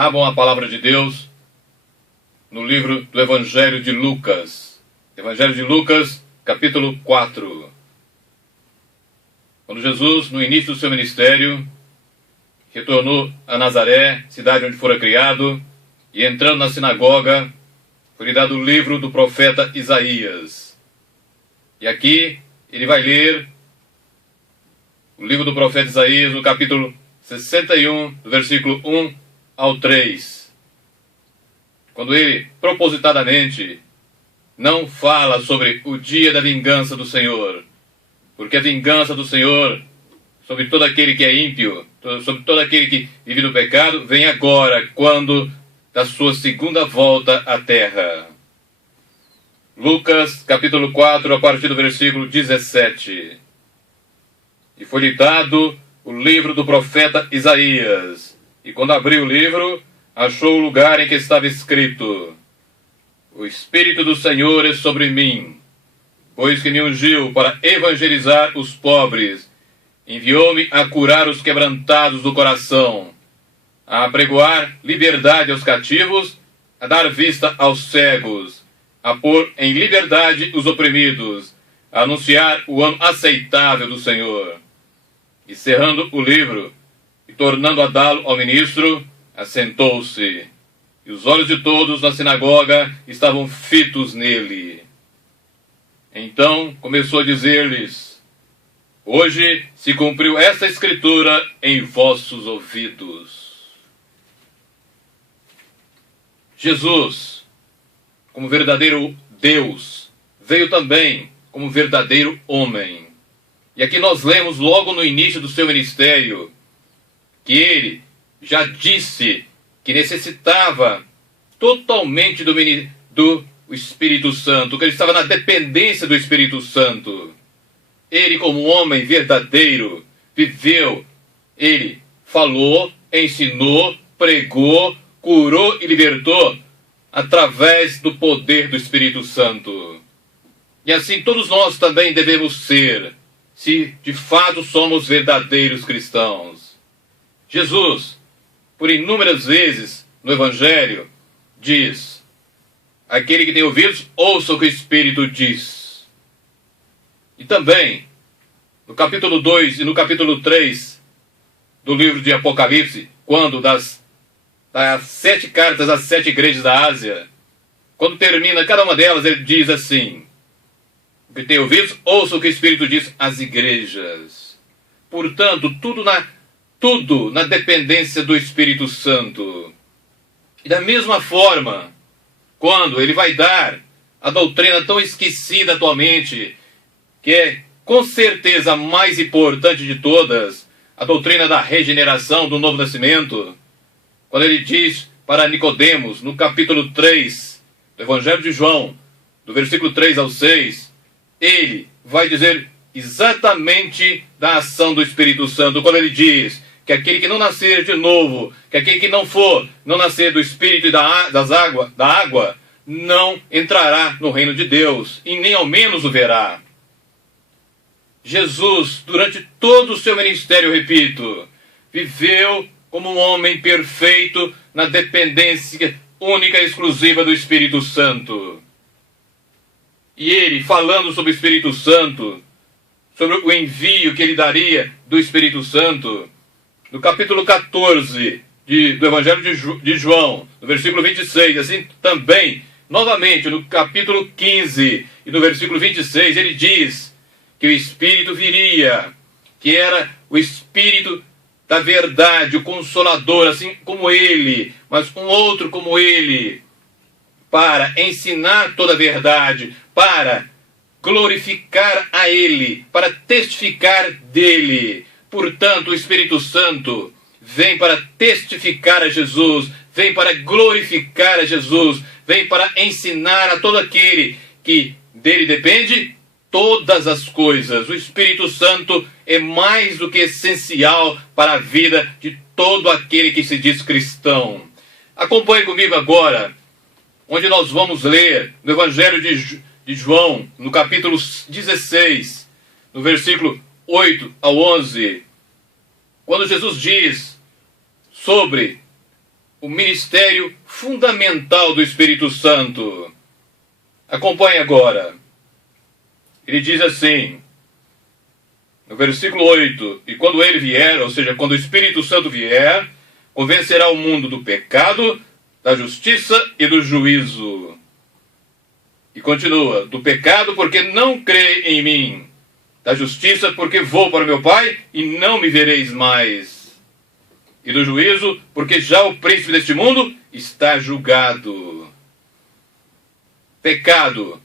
Abram a palavra de Deus no livro do Evangelho de Lucas. Evangelho de Lucas, capítulo 4. Quando Jesus, no início do seu ministério, retornou a Nazaré, cidade onde fora criado, e entrando na sinagoga, foi-lhe dado o livro do profeta Isaías. E aqui ele vai ler o livro do profeta Isaías, no capítulo 61, do versículo 1 ao 3. Quando ele, propositadamente, não fala sobre o dia da vingança do Senhor, porque a vingança do Senhor sobre todo aquele que é ímpio, sobre todo aquele que vive no pecado, vem agora, quando da sua segunda volta à terra. Lucas, capítulo 4, a partir do versículo 17. E foi-lhe dado o livro do profeta Isaías. E quando abriu o livro, achou o lugar em que estava escrito: O Espírito do Senhor é sobre mim, pois que me ungiu para evangelizar os pobres, enviou-me a curar os quebrantados do coração, a apregoar liberdade aos cativos, a dar vista aos cegos, a pôr em liberdade os oprimidos, a anunciar o ano aceitável do Senhor. E cerrando o livro, e tornando a dá-lo ao ministro, assentou-se. E os olhos de todos na sinagoga estavam fitos nele. Então começou a dizer-lhes: Hoje se cumpriu esta escritura em vossos ouvidos. Jesus, como verdadeiro Deus, veio também como verdadeiro homem. E aqui nós lemos logo no início do seu ministério que ele já disse que necessitava totalmente do Espírito Santo, que ele estava na dependência do Espírito Santo. Ele, como homem verdadeiro, viveu, ele falou, ensinou, pregou, curou e libertou através do poder do Espírito Santo. E assim todos nós também devemos ser, se de fato somos verdadeiros cristãos. Jesus, por inúmeras vezes no Evangelho, diz: Aquele que tem ouvidos, ouça o que o Espírito diz. E também, no capítulo 2 e no capítulo 3 do livro de Apocalipse, quando das 7 cartas às 7 igrejas da Ásia, quando termina cada uma delas, ele diz assim: O que tem ouvidos, ouça o que o Espírito diz às igrejas. Portanto, tudo na dependência do Espírito Santo. E da mesma forma, quando ele vai dar a doutrina tão esquecida atualmente, que é com certeza a mais importante de todas, a doutrina da regeneração, do novo nascimento, quando ele diz para Nicodemos, no capítulo 3 do Evangelho de João, do versículo 3 ao 6, ele vai dizer exatamente da ação do Espírito Santo, quando ele diz que aquele que não nascer de novo, que aquele que não nascer do Espírito e da água, não entrará no reino de Deus, e nem ao menos o verá. Jesus, durante todo o seu ministério, repito, viveu como um homem perfeito na dependência única e exclusiva do Espírito Santo. E ele, falando sobre o Espírito Santo, sobre o envio que ele daria do Espírito Santo, no capítulo 14 do Evangelho de João, no versículo 26, assim também, novamente, no capítulo 15 e no versículo 26, ele diz que o Espírito viria, que era o Espírito da verdade, o Consolador, assim como ele, mas um outro como ele, para ensinar toda a verdade, para glorificar a ele, para testificar dele. Portanto, o Espírito Santo vem para testificar a Jesus, vem para glorificar a Jesus, vem para ensinar a todo aquele que dele depende todas as coisas. O Espírito Santo é mais do que essencial para a vida de todo aquele que se diz cristão. Acompanhe comigo agora, onde nós vamos ler no Evangelho de João, no capítulo 16, no versículo 8 ao 11, quando Jesus diz sobre o ministério fundamental do Espírito Santo. Acompanhe agora. Ele diz assim, no versículo 8, e quando ele vier, ou seja, quando o Espírito Santo vier, convencerá o mundo do pecado, da justiça e do juízo. E continua, do pecado porque não crê em mim, da justiça porque vou para meu Pai e não me vereis mais, e do juízo porque já o príncipe deste mundo está julgado. Pecado.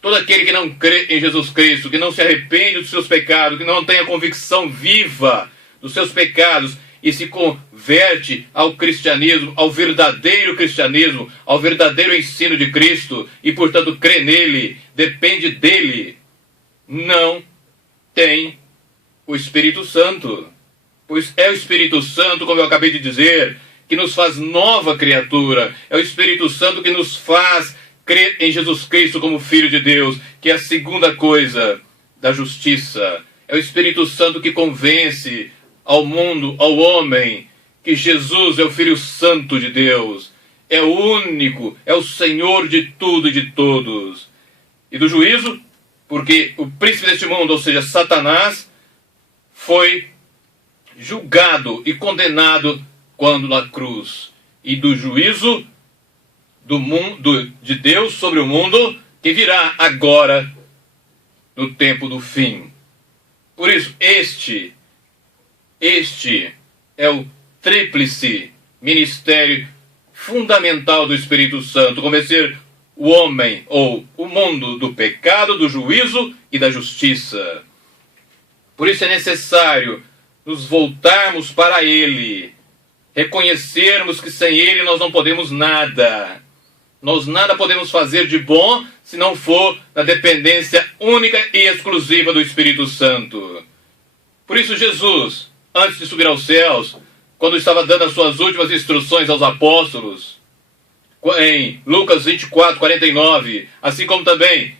Todo aquele que não crê em Jesus Cristo, que não se arrepende dos seus pecados, que não tem a convicção viva dos seus pecados e se converte ao cristianismo, ao verdadeiro cristianismo, ao verdadeiro ensino de Cristo e, portanto, crê nele, depende dele, não tem o Espírito Santo. Pois é o Espírito Santo, como eu acabei de dizer, que nos faz nova criatura. É o Espírito Santo que nos faz crer em Jesus Cristo como Filho de Deus, que é a segunda coisa da justiça. É o Espírito Santo que convence ao mundo, ao homem, que Jesus é o Filho Santo de Deus. É o único, é o Senhor de tudo e de todos. E do juízo, porque o príncipe deste mundo, ou seja, Satanás, foi julgado e condenado quando na cruz. E do juízo do mundo, de Deus sobre o mundo, que virá agora no tempo do fim. Por isso, este é o tríplice ministério fundamental do Espírito Santo, convencer o homem ou o mundo do pecado, do juízo e da justiça. Por isso é necessário nos voltarmos para Ele, reconhecermos que sem Ele nós não podemos nada. Nós nada podemos fazer de bom se não for na dependência única e exclusiva do Espírito Santo. Por isso Jesus, antes de subir aos céus, quando estava dando as suas últimas instruções aos apóstolos, em Lucas 24, 49, assim como também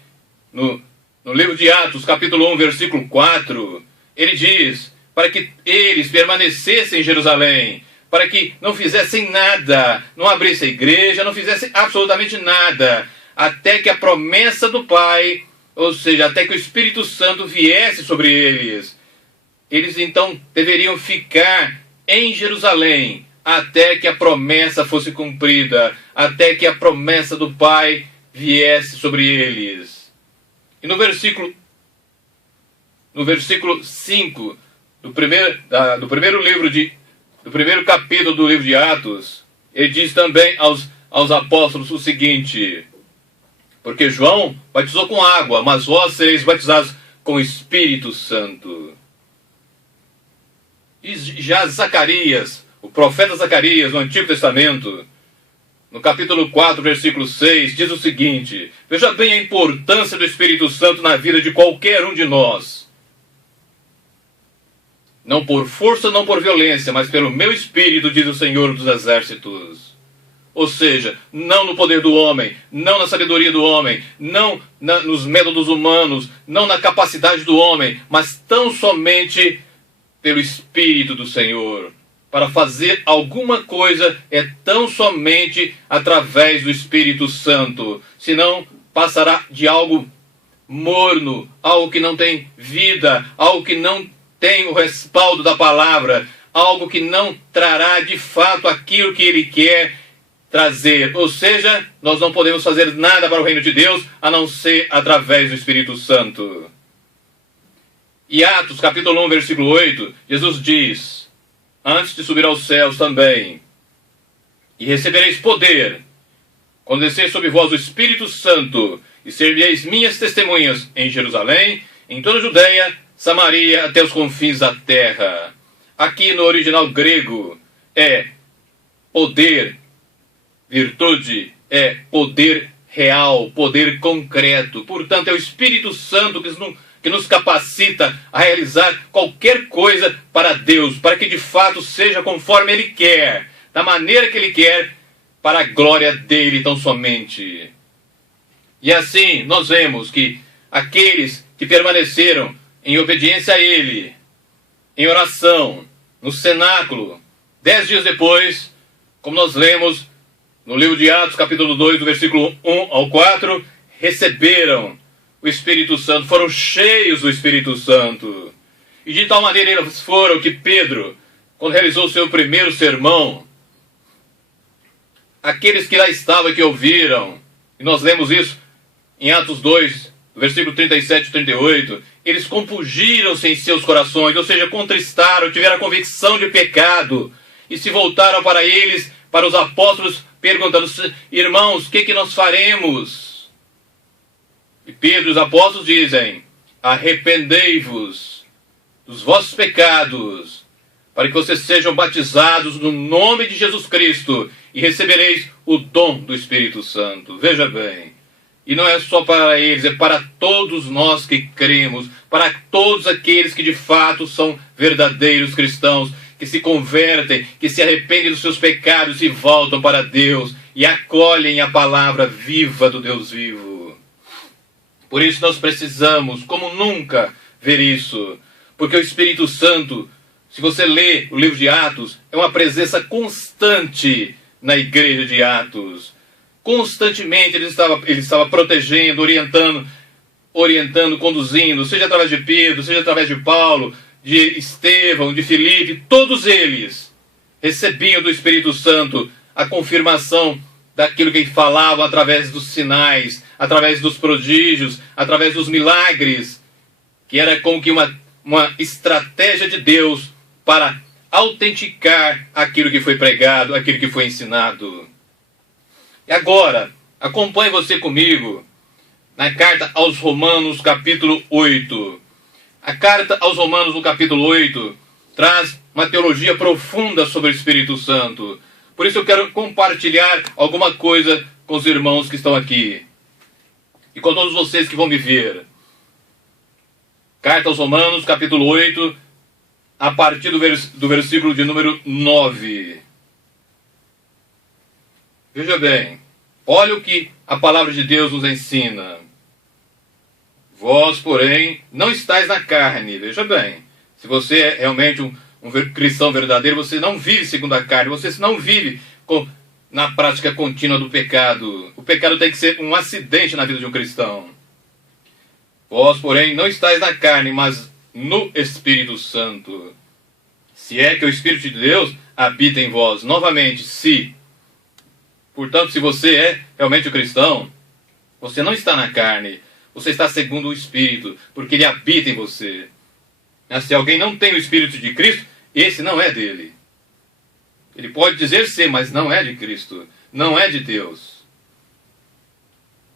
no livro de Atos, capítulo 1, versículo 4, ele diz para que eles permanecessem em Jerusalém, para que não fizessem nada, não abrissem a igreja, não fizessem absolutamente nada, até que a promessa do Pai, ou seja, até que o Espírito Santo viesse sobre eles. Eles então deveriam ficar em Jerusalém, até que a promessa fosse cumprida, até que a promessa do Pai viesse sobre eles. E no versículo 5 do primeiro capítulo do livro de Atos, ele diz também aos apóstolos o seguinte: porque João batizou com água, mas vós sereis batizados com o Espírito Santo. E já Zacarias, o profeta Zacarias, no Antigo Testamento, no capítulo 4, versículo 6, diz o seguinte: veja bem a importância do Espírito Santo na vida de qualquer um de nós. Não por força, não por violência, mas pelo meu Espírito, diz o Senhor dos Exércitos. Ou seja, não no poder do homem, não na sabedoria do homem, não nos métodos humanos, não na capacidade do homem, mas tão somente pelo Espírito do Senhor. Para fazer alguma coisa é tão somente através do Espírito Santo. Senão passará de algo morno, algo que não tem vida, algo que não tem o respaldo da palavra, algo que não trará de fato aquilo que Ele quer trazer. Ou seja, nós não podemos fazer nada para o reino de Deus a não ser através do Espírito Santo. E Atos capítulo 1, versículo 8, Jesus diz, antes de subir aos céus também: e recebereis poder, quando descer sobre vós o Espírito Santo, e servireis minhas testemunhas em Jerusalém, em toda a Judeia, Samaria, até os confins da terra. Aqui no original grego é poder, virtude, é poder real, poder concreto. Portanto, é o Espírito Santo que nos capacita a realizar qualquer coisa para Deus, para que de fato seja conforme Ele quer, da maneira que Ele quer, para a glória dEle tão somente. E assim nós vemos que aqueles que permaneceram em obediência a Ele, em oração, no cenáculo, 10 dias depois, como nós lemos no livro de Atos, capítulo 2, do versículo 1 ao 4, receberam o Espírito Santo, foram cheios do Espírito Santo. E de tal maneira eles foram que Pedro, quando realizou o seu primeiro sermão, aqueles que lá estavam, que ouviram, e nós lemos isso em Atos 2, versículo 37 e 38, eles compungiram-se em seus corações, ou seja, contristaram, tiveram a convicção de pecado, e se voltaram para eles, para os apóstolos, perguntando: irmãos, o que nós faremos? E Pedro e os apóstolos dizem: arrependei-vos dos vossos pecados, para que vocês sejam batizados no nome de Jesus Cristo, e recebereis o dom do Espírito Santo. Veja bem, e não é só para eles, é para todos nós que cremos, para todos aqueles que de fato são verdadeiros cristãos, que se convertem, que se arrependem dos seus pecados e voltam para Deus e acolhem a palavra viva do Deus vivo. Por isso nós precisamos, como nunca, ver isso, porque o Espírito Santo, se você lê o livro de Atos, é uma presença constante na igreja de Atos. Constantemente ele estava protegendo, orientando, conduzindo, seja através de Pedro, seja através de Paulo, de Estevão, de Filipe. Todos eles recebiam do Espírito Santo a confirmação daquilo que falavam através dos sinais, através dos prodígios, através dos milagres, que era como que uma estratégia de Deus para autenticar aquilo que foi pregado, aquilo que foi ensinado. E agora, acompanhe você comigo na carta aos Romanos, capítulo 8. A carta aos Romanos, no capítulo 8, traz uma teologia profunda sobre o Espírito Santo. Por isso eu quero compartilhar alguma coisa com os irmãos que estão aqui. E com todos vocês que vão me ver. Carta aos Romanos, capítulo 8, a partir do versículo de número 9. Veja bem, olha o que a palavra de Deus nos ensina. Vós, porém, não estáis na carne. Veja bem, se você é realmente um cristão verdadeiro, você não vive segundo a carne, você não vive na prática contínua do pecado. O pecado tem que ser um acidente na vida de um cristão. Vós, porém, não estáis na carne, mas no Espírito Santo. Se é que o Espírito de Deus habita em vós. Novamente, se. Portanto, se você é realmente um cristão, você não está na carne, você está segundo o Espírito, porque ele habita em você. Mas se alguém não tem o Espírito de Cristo, esse não é dele. Ele pode dizer ser, mas não é de Cristo, não é de Deus.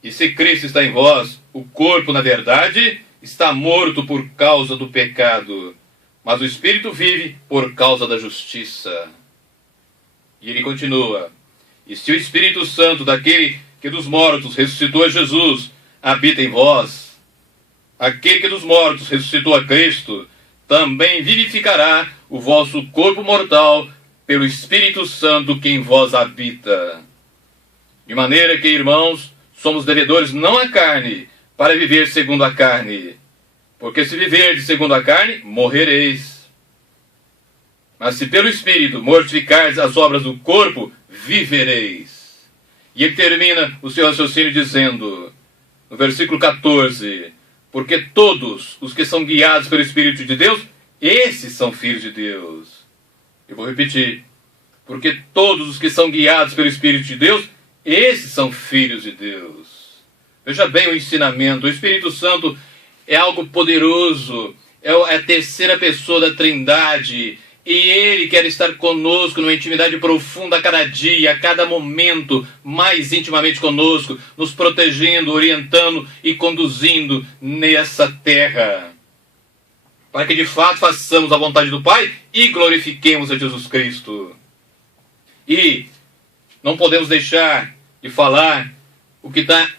E se Cristo está em vós, o corpo, na verdade, está morto por causa do pecado, mas o Espírito vive por causa da justiça. E ele continua: e se o Espírito Santo daquele que dos mortos ressuscitou a Jesus habita em vós, aquele que dos mortos ressuscitou a Cristo também vivificará o vosso corpo mortal pelo Espírito Santo que em vós habita. De maneira que, irmãos, somos devedores não à carne, para viver segundo a carne. Porque se viverdes segundo a carne, morrereis. Mas se pelo Espírito mortificardes as obras do corpo, vivereis. E ele termina o seu raciocínio dizendo, no versículo 14, porque todos os que são guiados pelo Espírito de Deus, esses são filhos de Deus. Eu vou repetir. Porque todos os que são guiados pelo Espírito de Deus, esses são filhos de Deus. Veja bem o ensinamento. O Espírito Santo é algo poderoso. É a terceira pessoa da Trindade. E ele quer estar conosco numa intimidade profunda a cada dia, a cada momento, mais intimamente conosco, nos protegendo, orientando e conduzindo nessa terra. Para que de fato façamos a vontade do Pai e glorifiquemos a Jesus Cristo. E não podemos deixar de falar o que está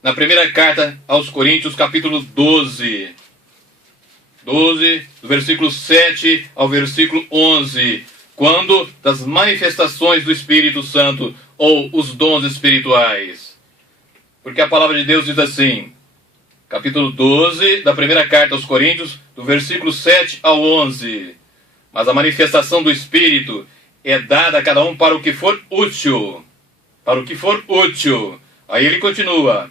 na primeira carta aos Coríntios, capítulo 12. 12, do versículo 7 ao versículo 11. Quando das manifestações do Espírito Santo, ou os dons espirituais. Porque a palavra de Deus diz assim, capítulo 12, da primeira carta aos Coríntios, do versículo 7 ao 11. Mas a manifestação do Espírito é dada a cada um para o que for útil. Para o que for útil. Aí ele continua.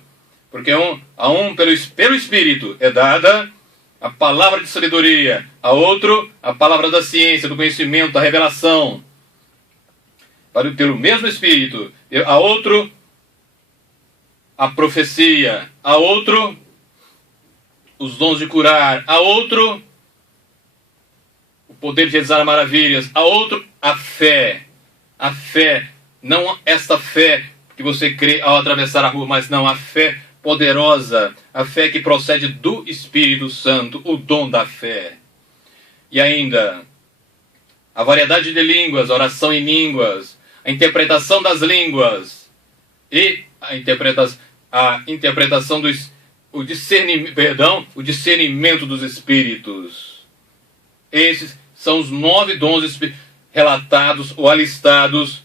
Porque a um pelo Espírito é dada a palavra de sabedoria, a outro a palavra da ciência, do conhecimento, da revelação. Pelo mesmo Espírito, a outro a profecia, a outro os dons de curar, a outro o poder de realizar maravilhas, a outro a fé. A fé, não esta fé que você crê ao atravessar a rua, mas não, a fé poderosa, a fé que procede do Espírito Santo, o dom da fé. E ainda, a variedade de línguas, a oração em línguas, a interpretação das línguas e a interpretação o discernimento dos Espíritos. Esses são os 9 dons relatados ou alistados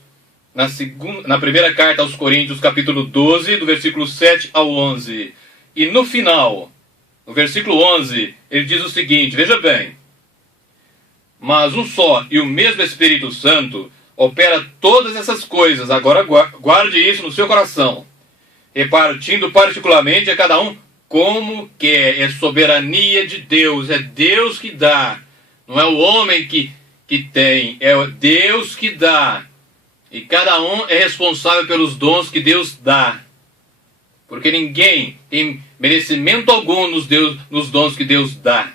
na primeira carta aos Coríntios, capítulo 12, do versículo 7 ao 11. E no final, no versículo 11, ele diz o seguinte, veja bem. Mas um só e o mesmo Espírito Santo opera todas essas coisas. Agora guarde isso no seu coração. Repartindo particularmente a cada um como quer. É soberania de Deus. É Deus que dá. Não é o homem que tem. É Deus que dá. E cada um é responsável pelos dons que Deus dá. Porque ninguém tem merecimento algum nos dons que Deus dá.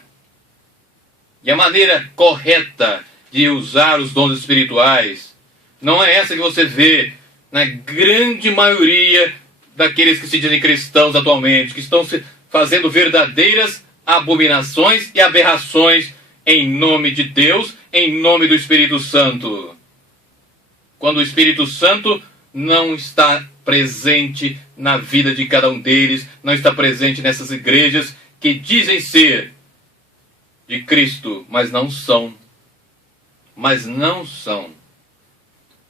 E a maneira correta de usar os dons espirituais não é essa que você vê na grande maioria daqueles que se dizem cristãos atualmente, que estão fazendo verdadeiras abominações e aberrações em nome de Deus, em nome do Espírito Santo. Quando o Espírito Santo não está presente na vida de cada um deles, não está presente nessas igrejas que dizem ser de Cristo, mas não são. Mas não são.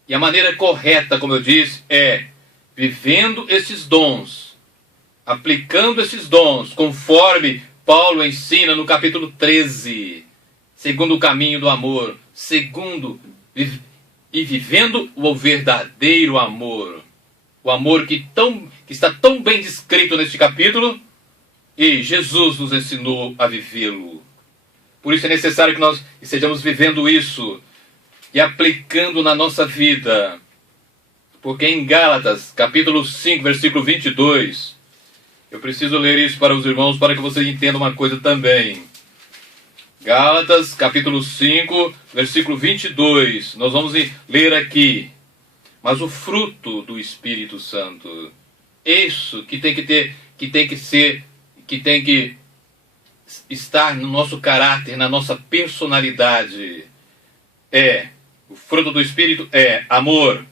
E a maneira correta, como eu disse, é vivendo esses dons, aplicando esses dons, conforme Paulo ensina no capítulo 13, segundo o caminho do amor, e vivendo o verdadeiro amor. O amor que está tão bem descrito neste capítulo, e Jesus nos ensinou a vivê-lo. Por isso é necessário que nós estejamos vivendo isso e aplicando na nossa vida. Porque em Gálatas, capítulo 5, versículo 22, eu preciso ler isso para os irmãos para que vocês entendam uma coisa também. Gálatas, capítulo 5, versículo 22. Nós vamos ler aqui. Mas o fruto do Espírito Santo, isso que tem que estar no nosso caráter, na nossa personalidade, o fruto do Espírito é amor,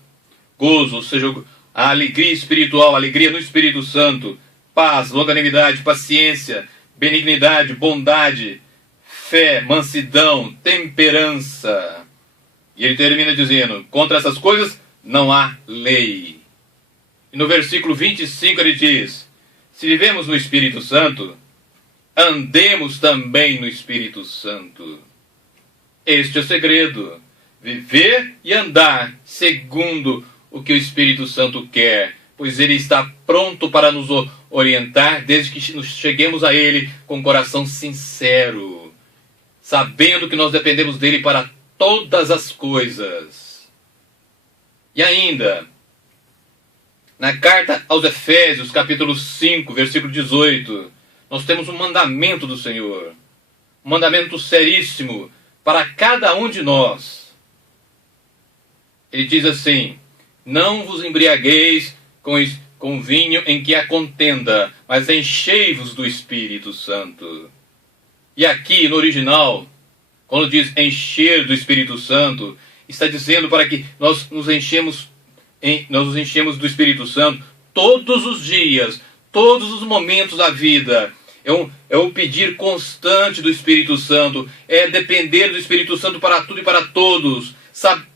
gozo, ou seja, a alegria espiritual, a alegria no Espírito Santo, paz, longanimidade, paciência, benignidade, bondade, fé, mansidão, temperança. E ele termina dizendo, contra essas coisas não há lei. E no versículo 25 ele diz, se vivemos no Espírito Santo, andemos também no Espírito Santo. Este é o segredo. Viver e andar segundo o que o Espírito Santo quer. Pois ele está pronto para nos orientar desde que nos cheguemos a ele com o coração sincero. Sabendo que nós dependemos dele para todas as coisas. E ainda, na carta aos Efésios, capítulo 5, versículo 18, nós temos um mandamento do Senhor. Um mandamento seríssimo para cada um de nós. Ele diz assim, não vos embriagueis com vinho em que há contenda, mas enchei-vos do Espírito Santo. E aqui no original, quando diz encher do Espírito Santo, está dizendo para que nós nos enchemos do Espírito Santo todos os dias, todos os momentos da vida. É o pedir constante do Espírito Santo, é depender do Espírito Santo para tudo e para todos,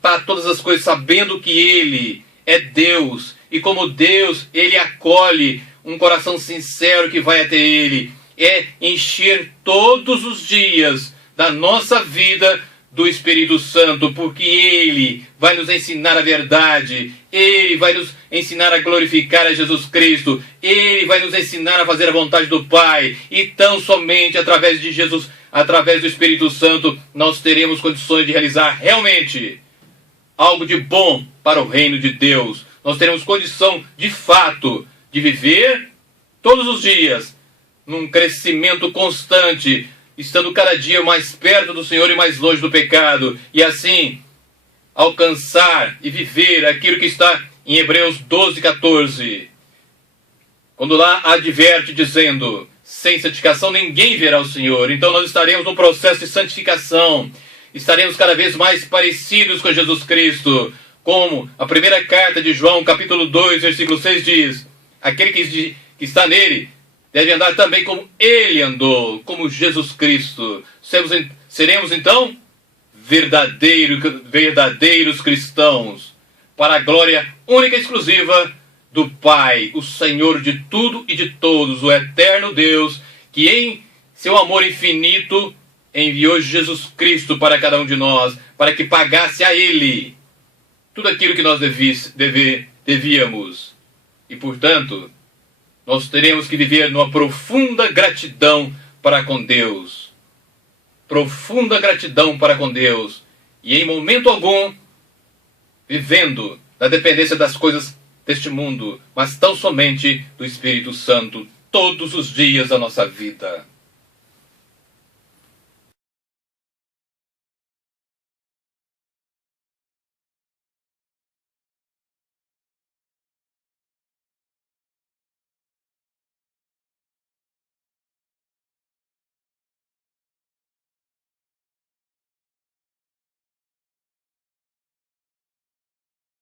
para todas as coisas, sabendo que Ele é Deus, e como Deus, Ele acolhe um coração sincero que vai até Ele. É encher todos os dias da nossa vida do Espírito Santo, porque Ele vai nos ensinar a verdade, Ele vai nos ensinar a glorificar a Jesus Cristo, Ele vai nos ensinar a fazer a vontade do Pai, e tão somente através de Jesus, através do Espírito Santo, nós teremos condições de realizar realmente algo de bom para o reino de Deus. Nós teremos condição, de fato, de viver todos os dias num crescimento constante, estando cada dia mais perto do Senhor e mais longe do pecado, e assim alcançar e viver aquilo que está em Hebreus 12:14, quando lá adverte dizendo: sem santificação ninguém verá o Senhor. Então nós estaremos num processo de santificação, estaremos cada vez mais parecidos com Jesus Cristo, como a primeira carta de João, capítulo 2, versículo 6 diz: aquele que está nele deve andar também como Ele andou, como Jesus Cristo. Seremos então verdadeiros cristãos, para a glória única e exclusiva do Pai, o Senhor de tudo e de todos, o eterno Deus, que em seu amor infinito enviou Jesus Cristo para cada um de nós, para que pagasse a Ele tudo aquilo que nós devíamos. E, portanto, nós teremos que viver numa profunda gratidão para com Deus. Profunda gratidão para com Deus. E em momento algum, vivendo na dependência das coisas deste mundo, mas tão somente do Espírito Santo, todos os dias da nossa vida.